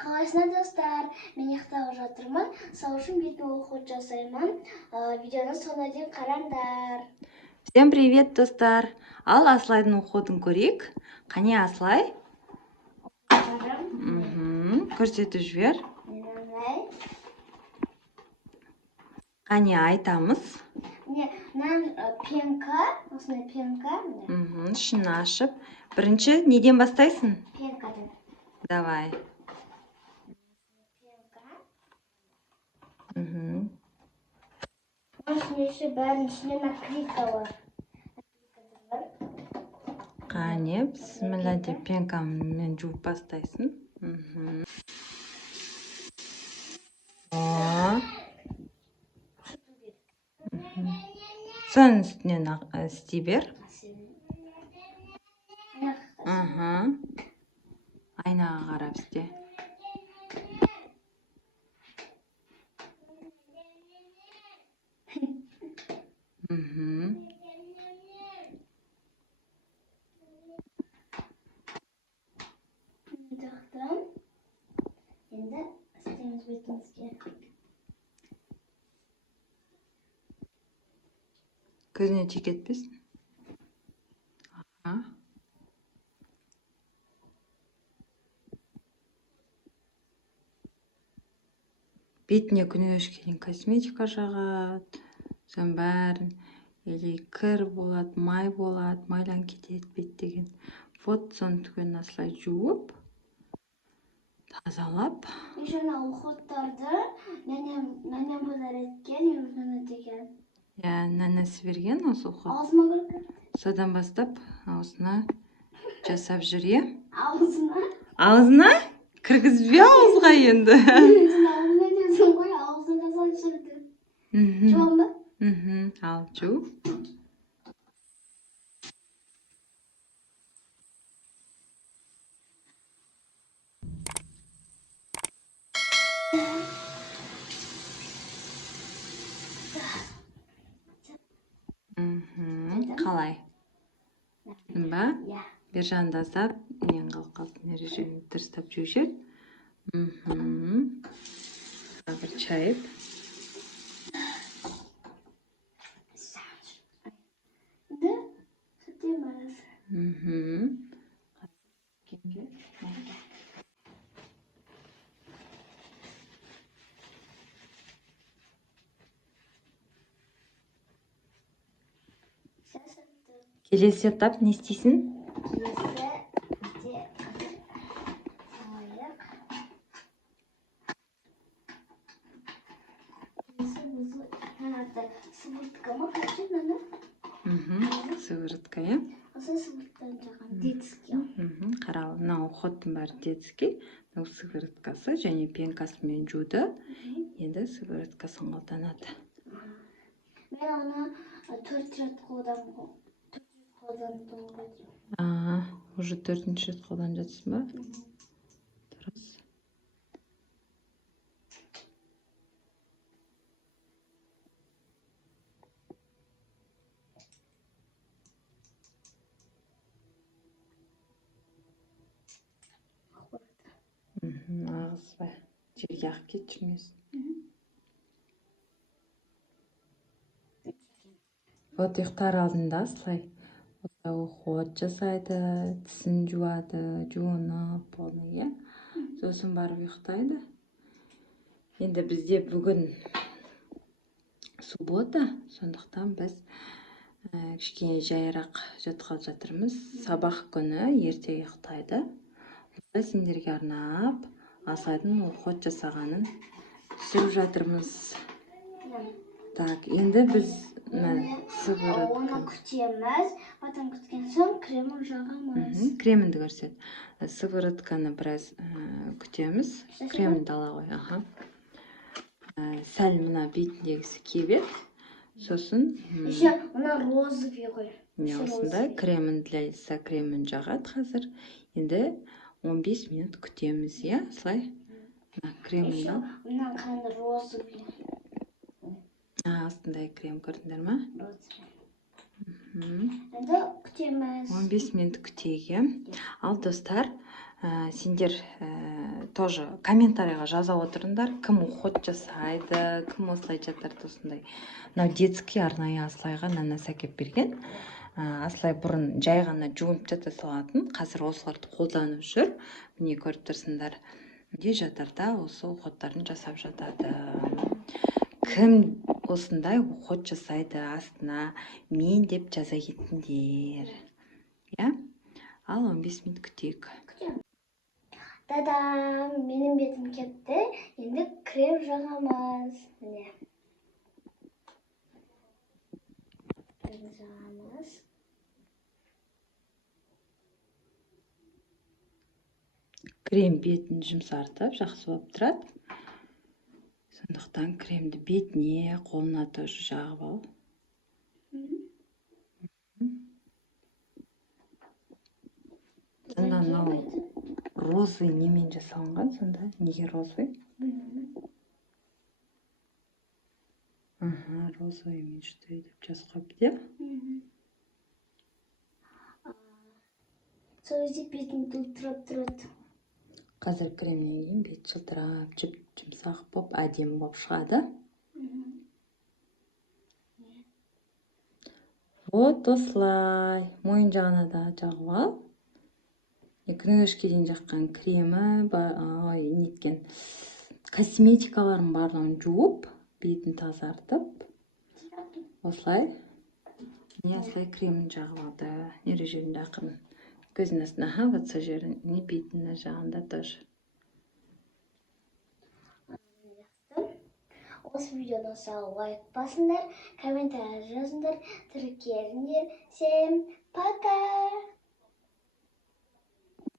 Қалайсыздар достар, мен ұйықтап жатырмын. Сау үшін бетіме уход жасаймын. Видеоны соңына дейін қараңдар. Всем привет, достар. Ал Аслайдың уходын көрейік. Қане Аслай? Көрсетіп жібер. Қане айтамыз. Мына пенка, осындай пенка. Ішін ашып. Бірінші неден бастайсың? Пенкадан. Давай. Бәрінің ішінде наклейка бар. Қане, бісміллә деп пенкамен жуып бастайсың. Соның үстінен істей бер. Айнаға қарап істе. Енді істейміз бетімізге. Көзіне тиіп кетпесін. Бетіне күнегешке дейін косметика жағады. Соның бәрін или кір болады, май болады, майлан кетеді бет деген. Вот соны түгелін осылай жуып, тазалап. Жаңа уходтарды нәнем базар еткен, өзіне деген. Нәнесі берген осы уход. Аузыма кірген. Содан бастап аузына жасап жүр. Аузына? Аузына? Кіргізбе ауызға енді. Аузына десің ғой, аузына жасап жүрді. Жуам ба? Ал жу. Қалай? Ба? Бер жағында сап, мен қалқалтын режимін дұрыстап жеу жер. Бір чайып. Да? Süteyim arası. Келесі етап не істейсің? Сывыртка ма қашын ана? Сыворотка, е? Осы сывырттан жаған детский. Қарау, мынау уходтың бәрі детский. Мынау сывороткасы және пенкасымен жуды. Енді сывороткасын қолданады. Мен оны 4 рет қолданып. 4 рет қолданып. Уже 4-ші рет қолданып жатсың ба? Дұрыс. Ағызбай. Жерге ақ кет жүрмесін. Вот ұйықтар алдында слай. Уход жасайды, тісін жуады, жуынып, полный. Сосын барып ұйықтайды. Енді бізде бүгін суббота, сондықтан біз кішкене жайырақ жатқалы жатырмыз. Сабақ күні ерте ұйықтайды. Сендерге арнап, Аслайдың уход жасағанын түсіріп жатырмыз. Так, енді біз оны күтеміз, потом күткен соң кремін жағамыз. Кремінді көрсет. Сыворотканы біраз күтеміз. Кремінді ала қой. Сәл мұна бетіндегісі кебет. Сосын... Еще мұна розовый ғой. Осында кремін ділейса кремін жағады қазір. Енді 15 минут күтеміз, е? Слай? Кремін да. Мұна қанды розовый. Астындай крем көрдіңдер ма? Енді күтеміз. 15 минут күтейге. Ал достар, сендер тоже комментарийға жаза отырыңдар, кім уход жасайды, кім осылай жатады осындай. Мынау детский арнайы Аслайға нанас әкеп берген. Аслай бұрын жай ғана жуынып жата салатын, қазір осыларды қолданып жүр. Міне көріп тұрсыңдар. Де жатарда осы уходтарын жасап жатады. Кім осындай уход жасайды астына мен деп жаза кетіңдер. Я? Ал 15 минут күтейік. Дадам, менің бетім кетті. Енді крем жағамыз. Міне. Крем жағамыз. Крем бетін жұмсартып, жақсы болып тұрады. Сондықтан кремді бетіне, қолына тоже жағып ал. Сонда мынау розы немен жасалынған сонда? Неге розы? Розовыймен что деп жазып қойыпты, иә? Сол кезде бетім жылтырап тұрады. Қазір кремнен кейін бет жылтырап, жұмсақ болып, әдемі болып шығады. Вот осылай. Мойын жағына да жағып ал. Күнөшке дейін жаққан кремі, неткен косметикаларын барлығын жуып, бетін тазартып. Осылай. Не осылай кремін жағып алды. Нере жерін жақын. Көзін астына, вот сол жерін, не бетінің жағында тоже. Осы видеодан сау лайк басыңдар, комментарий жазыңдар, тіркеліңдер. Всем пока!